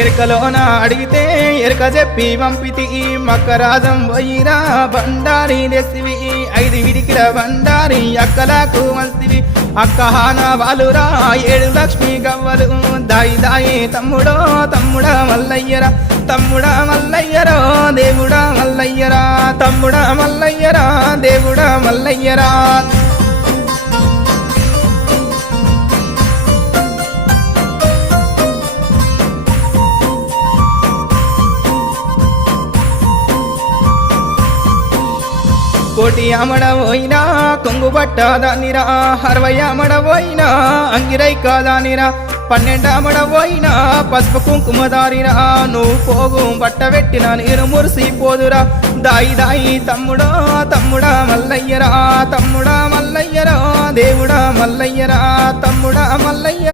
ఎరుకలోన అడిగితే ఎరుక చెప్పి పంపితి మక్కరాజం పోయిరా బండారి తెసివి 5 విడికిల బండారి అక్కలకు మల్సివి అక్కహాన వాలురా 7 లక్ష్మి గవ్వలు దాయి దాయి తమ్ముడో తమ్ముడా మల్లయ్యరా తమ్ముడా మల్లయ్యరో దేవుడా మల్లయ్యరా తమ్ముడా మల్లయ్యరా దేవుడా మల్లయ్యరా కోటి అమడబోయినా కొంగు బట్ట దానిరా 60 అమడబోయినా అంగిరై కాదానిరా 12 అమడబోయినా పసుపు కుంకుమ దారిరా నువ్వు పోగు బట్ట పెట్టిన నేను మురిసిపోదురా దాయి దాయి తమ్ముడో తమ్ముడా మల్లయ్యరా తమ్ముడా మల్లయ్యరా దేవుడా మల్లయ్యరా తమ్ముడా మల్లయ్య